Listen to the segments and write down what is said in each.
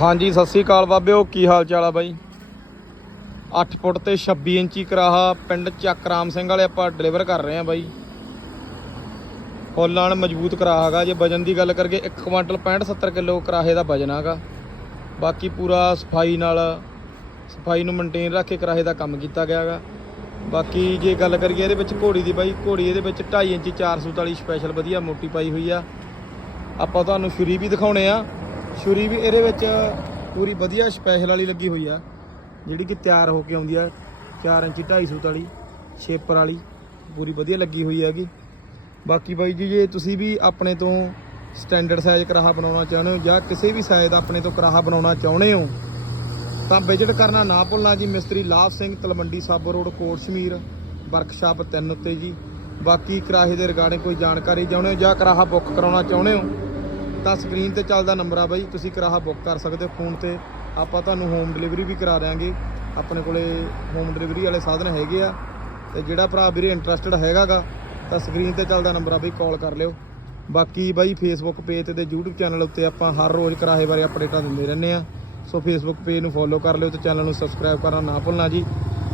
ਹਾਂਜੀ, ਸਤਿ ਸ੍ਰੀ ਅਕਾਲ ਬਾਬਿਓ, ਕੀ ਹਾਲ ਚਾਲ ਆ ਬਾਈ? 8 ਫੁੱਟ ਤੇ 26 ਇੰਚੀ ਕਰਾਹਾ ਪਿੰਡ ਚੱਕ ਰਾਮ ਸਿੰਘ ਵਾਲੇ ਆਪਾਂ ਡਿਲੀਵਰ ਕਰ ਰਹੇ ਆ ਬਾਈ। ਫੁੱਲ ਨਾਲ ਮਜ਼ਬੂਤ ਕਰਾਹਾ ਹੈਗਾ, ਜੇ ਵਜਨ ਦੀ ਗੱਲ ਕਰੀਏ 1 ਕੁਇੰਟਲ 65 70 ਕਿਲੋ ਕਰਾਹੇ ਦਾ ਵਜਨ ਹੈਗਾ। ਬਾਕੀ ਪੂਰਾ ਸਫ਼ਾਈ ਨਾਲ, ਸਫ਼ਾਈ ਨੂੰ ਮੇਨਟੇਨ ਰੱਖ ਕੇ ਕਰਾਹੇ ਦਾ ਕੰਮ ਕੀਤਾ ਗਿਆ ਹੈਗਾ। ਬਾਕੀ ਜੇ ਗੱਲ ਕਰੀਏ ਇਹਦੇ ਵਿੱਚ ਘੋੜੀ ਦੀ ਬਾਈ, ਘੋੜੀ ਇਹਦੇ ਵਿੱਚ 2.5 ਇੰਚੀ 440 ਸਪੈਸ਼ਲ ਵਧੀਆ ਮੋਟੀ ਪਾਈ ਹੋਈ ਆ। ਆਪਾਂ ਤੁਹਾਨੂੰ ਛੁਰੀ ਵੀ ਦਿਖਾਉਣੇ ਆ। ਛੁਰੀ ਵੀ ਇਹਦੇ ਵਿੱਚ ਪੂਰੀ ਵਧੀਆ ਸਪੈਸ਼ਲ ਵਾਲੀ ਲੱਗੀ ਹੋਈ ਆ, ਜਿਹੜੀ ਕਿ ਤਿਆਰ ਹੋ ਕੇ ਆਉਂਦੀ ਆ 4 ਇੰਚੀ 250 ਵਾਲੀ ਸ਼ੇਪਰ ਵਾਲੀ, ਪੂਰੀ ਵਧੀਆ ਲੱਗੀ ਹੋਈ ਹੈਗੀ। ਬਾਕੀ ਬਾਈ ਜੀ, ਜੇ ਤੁਸੀਂ ਵੀ ਆਪਣੇ ਤੋਂ ਸਟੈਂਡਰਡ ਸਾਈਜ਼ ਕਰਾਹਾ ਬਣਾਉਣਾ ਚਾਹੁੰਦੇ ਹੋ ਜਾਂ ਕਿਸੇ ਵੀ ਸਾਈਜ਼ ਦਾ ਆਪਣੇ ਤੋਂ ਕਰਾਹਾ ਬਣਾਉਣਾ ਚਾਹੁੰਦੇ ਹੋ, ਤਾਂ ਵਿਜ਼ਿਟ ਕਰਨਾ ਨਾ ਭੁੱਲਣਾ ਜੀ, ਮਿਸਤਰੀ ਲਾਭ ਸਿੰਘ ਤਲਵੰਡੀ ਸਾਬੋ ਰੋਡ ਕੋਟ ਸ਼ਮੀਰ ਵਰਕਸ਼ਾਪ 3 ਉੱਤੇ ਜੀ। ਬਾਕੀ ਕਰਾਹੇ ਦੇ ਰਿਗਾਰਡਿੰਗ ਕੋਈ ਜਾਣਕਾਰੀ ਚਾਹੁੰਦੇ ਹੋ ਜਾਂ ਕਰਾਹਾ ਬੁੱਕ ਕਰਾਉਣਾ ਚਾਹੁੰਦੇ ਹੋ ਤਾਂ ਸਕਰੀਨ ਤੇ ਚੱਲਦਾ ਨੰਬਰ ਆ ਬਾਈ, ਤੁਸੀਂ ਕਰਾਹਾ ਬੁੱਕ ਕਰ ਸਕਦੇ ਹੋ ਫੋਨ ਤੇ। ਆਪਾਂ ਤੁਹਾਨੂੰ ਹੋਮ ਡਿਲੀਵਰੀ ਵੀ ਕਰਾ ਦਿਆਂਗੇ। ਆਪਣੇ ਕੋਲੇ ਹੋਮ ਡਿਲੀਵਰੀ ਵਾਲੇ ਸਾਧਨ ਹੈਗੇ ਆ। ਤੇ ਜਿਹੜਾ ਭਰਾ ਵੀਰੇ ਇੰਟਰਸਟਿਡ ਹੈਗਾਗਾ, ਤਾਂ ਸਕਰੀਨ ਤੇ ਚੱਲਦਾ ਨੰਬਰ ਆ ਬਈ ਕਾਲ ਕਰ ਲਿਓ। ਬਾਕੀ ਬਾਈ ਫੇਸਬੁੱਕ ਪੇਜ ਤੇ YouTube ਚੈਨਲ ਉੱਤੇ ਆਪਾਂ ਹਰ ਰੋਜ਼ ਕਰਾਹੇ ਬਾਰੇ ਅਪਡੇਟਾਂ ਦਿੰਦੇ ਰਹਿੰਦੇ ਆ। ਸੋ ਫੇਸਬੁੱਕ ਪੇਜ ਨੂੰ ਫੋਲੋ ਕਰ ਲਿਓ ਤੇ ਚੈਨਲ ਨੂੰ ਸਬਸਕ੍ਰਾਈਬ ਕਰਨਾ ਨਾ ਭੁੱਲਣਾ ਜੀ।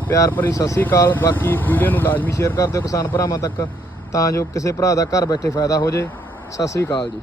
ਪਿਆਰ ਭਰੀ ਸਤਿ ਸ੍ਰੀ ਅਕਾਲ। ਬਾਕੀ ਵੀਡੀਓ ਨੂੰ ਲਾਜ਼ਮੀ ਸ਼ੇਅਰ ਕਰ ਦਿਓ ਕਿਸਾਨ ਭਰਾਵਾਂ ਤੱਕ, ਤਾਂ ਜੋ ਕਿਸੇ ਭਰਾ ਦਾ ਘਰ ਬੈਠੇ ਫਾਇਦਾ ਹੋ ਜੇ। ਸਤਿ ਸ੍ਰੀ ਅਕਾਲ ਜੀ।